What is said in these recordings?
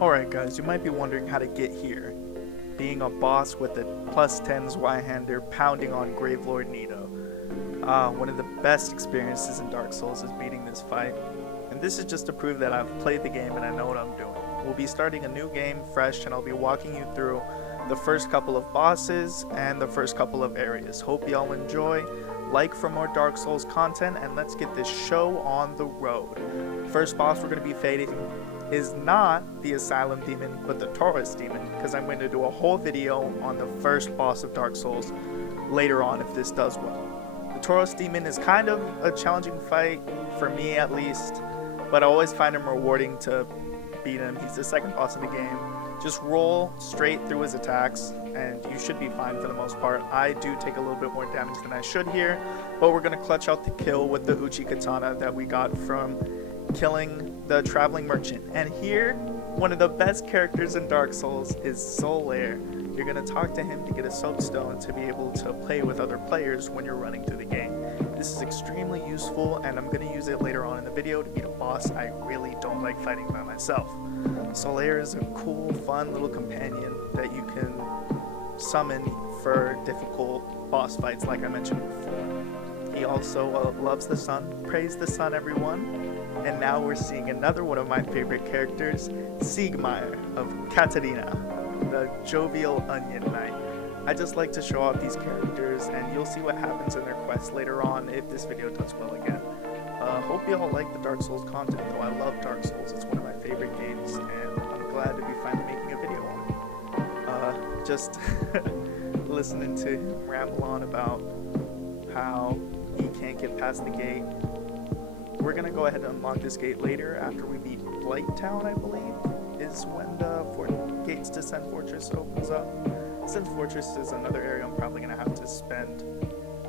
Alright guys, you might be wondering how to get here. Being a boss with a +10 Zweihander pounding on Gravelord Nito. One of the best experiences in Dark Souls is beating this fight. And this is just to prove that I've played the game and I know what I'm doing. We'll be starting a new game fresh and I'll be walking you through the first couple of bosses and the first couple of areas. Hope y'all enjoy. Like for more Dark Souls content and let's get this show on the road. First boss we're going to be fighting is not the Asylum Demon, but the Taurus Demon, because I'm going to do a whole video on the first boss of Dark Souls later on if this does well. The Taurus Demon is kind of a challenging fight, for me at least, but I always find him rewarding to beat him. He's the second boss in the game. Just roll straight through his attacks, and you should be fine for the most part. I do take a little bit more damage than I should here, but we're going to clutch out the kill with the Uchi Katana that we got from killing the Traveling Merchant. And here, one of the best characters in Dark Souls is Solaire. You're going to talk to him to get a soapstone to be able to play with other players when you're running through the game. This is extremely useful, and I'm going to use it later on in the video to beat a boss I really don't like fighting by myself. Solaire is a cool, fun little companion that you can summon for difficult boss fights like I mentioned before. He also loves the sun. Praise the sun, everyone. And now we're seeing another one of my favorite characters, Siegmeyer of Katarina, the jovial onion knight. I just like to show off these characters, and you'll see what happens in their quests later on if this video does well again. Hope you all like the Dark Souls content, though. I love Dark Souls. It's one of my favorite games, and I'm glad to be finally making a video on it. Just listening to him ramble on about how he can't get past the gate. We're going to go ahead and unlock this gate later after we beat Blight Town, I believe, is when the gates to Sen Fortress opens up. Sen Fortress is another area I'm probably going to have to spend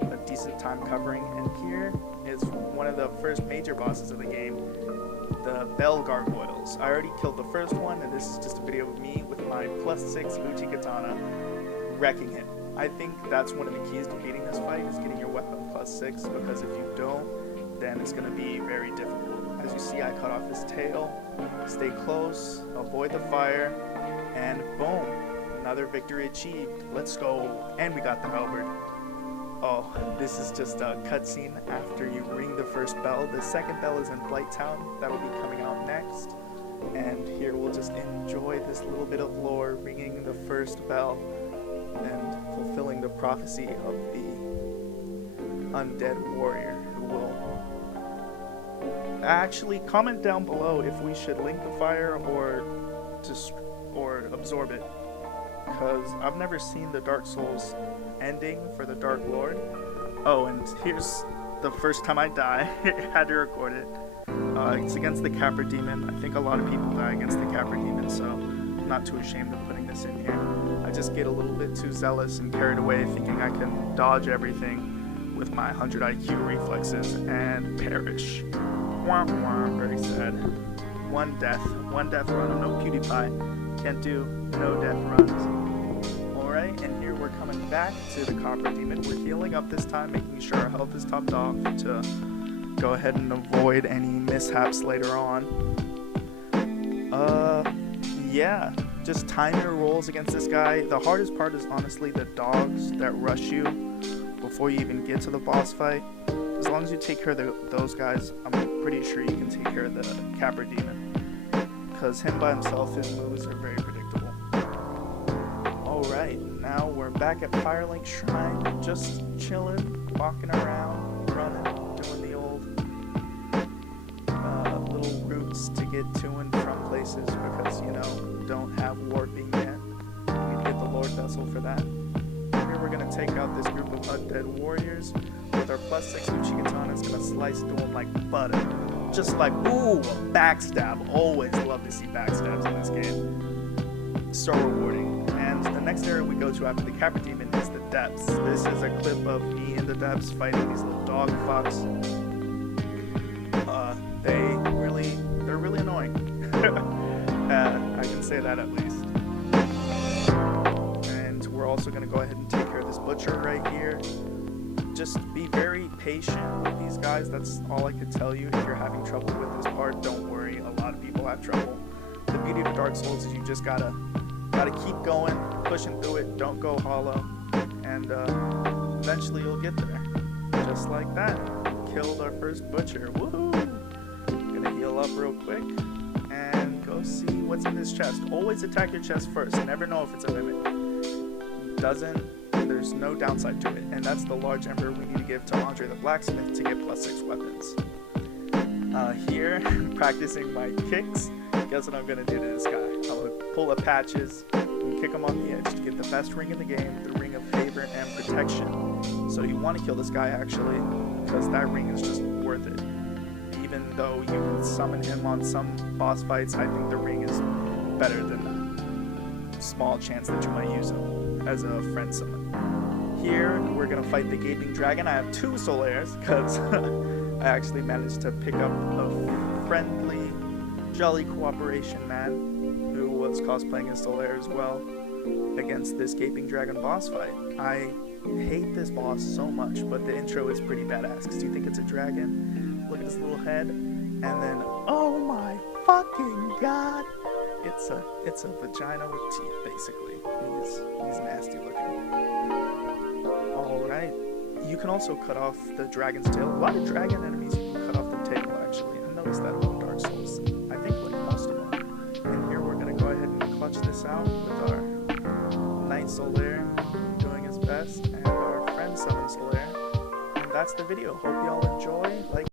a decent time covering, and here is one of the first major bosses of the game, the Bell Gargoyles. I already killed the first one, and this is just a video of me with my +6 Uchi Katana wrecking him. I think that's one of the keys to beating this fight, is getting your weapon +6, because if you don't, then it's going to be very difficult. As you see, I cut off his tail, stay close, avoid the fire, and boom, another victory achieved. Let's go. And we got the halberd. Oh, this is just a cutscene after you ring the first bell. The second bell is in Blight Town. That'll be coming out next. And here we'll just enjoy this little bit of lore, ringing the first bell and fulfilling the prophecy of the undead warrior who will actually comment down below if we should link the fire or absorb it, because I've never seen the Dark Souls ending for the Dark Lord. Oh, and here's the first time I die. I had to record it. It's against the Capra Demon. I think a lot of people die against the Capra Demon, so I'm not too ashamed of putting this in here. I just get a little bit too zealous and carried away thinking I can dodge everything with my 100 IQ reflexes and perish. Wah, wah, very sad. One death run. No PewDiePie. Can't do no death runs. Alright, and here we're coming back to the Copper Demon. We're healing up this time, making sure our health is topped off to go ahead and avoid any mishaps later on. Yeah, just time your rolls against this guy. The hardest part is honestly the dogs that rush you before you even get to the boss fight. As long as you take care of those guys, I'm pretty sure you can take care of the Capra Demon, because him by himself, his moves are very predictable. Alright, now we're back at Firelink Shrine, just chilling, walking around, running, doing the old little routes to get to and from places, because, you know, don't have warping yet. We need to get the Lord Vessel for that. Here we're going to take out this group of undead warriors. With our +6 Uchi Katana, it's gonna slice through them like butter. Just like, ooh, a backstab. Always love to see backstabs in this game. So rewarding. And the next area we go to after the Capra Demon is the depths. This is a clip of me in the depths fighting these little dog fucks. They're really annoying. I can say that at least. And we're also gonna go ahead and take care of this butcher right here. Just be very patient with these guys. That's all I could tell you. If you're having trouble with this part, don't worry. A lot of people have trouble. the beauty of Dark Souls is you just gotta keep going, pushing through it. Don't go hollow, and eventually you'll get there. Just like that. Killed our first butcher. Woohoo! Gonna heal up real quick and go see what's in this chest. Always attack your chest first. Never know if it's a mimic. There's no downside to it, and that's the large ember we need to give to Andre the Blacksmith to get +6 weapons. Here, practicing my kicks. Guess what I'm gonna do to this guy? I'm gonna pull a Patches and kick him on the edge to get the best ring in the game, the ring of favor and protection. So you want to kill this guy actually, because that ring is just worth it. Even though you can summon him on some boss fights, I think the ring is better than that small chance that you might use him as a friend summon. Here, we're gonna fight the Gaping Dragon. I have 2 Solaires, because I actually managed to pick up a friendly, jolly cooperation man who was cosplaying as Solaire as well against this Gaping Dragon boss fight. I hate this boss so much, but the intro is pretty badass, because you think it's a dragon, look at his little head, and then, oh my fucking god, it's a vagina with teeth, basically. He's nasty looking. Alright, you can also cut off the dragon's tail. A lot of dragon enemies you can cut off the tail, actually. I noticed that about Dark Souls. I think like most of them. And here we're gonna go ahead and clutch this out with our Knight Solaire doing his best, and our friend Summon Solaire. And that's the video. Hope y'all enjoy. Like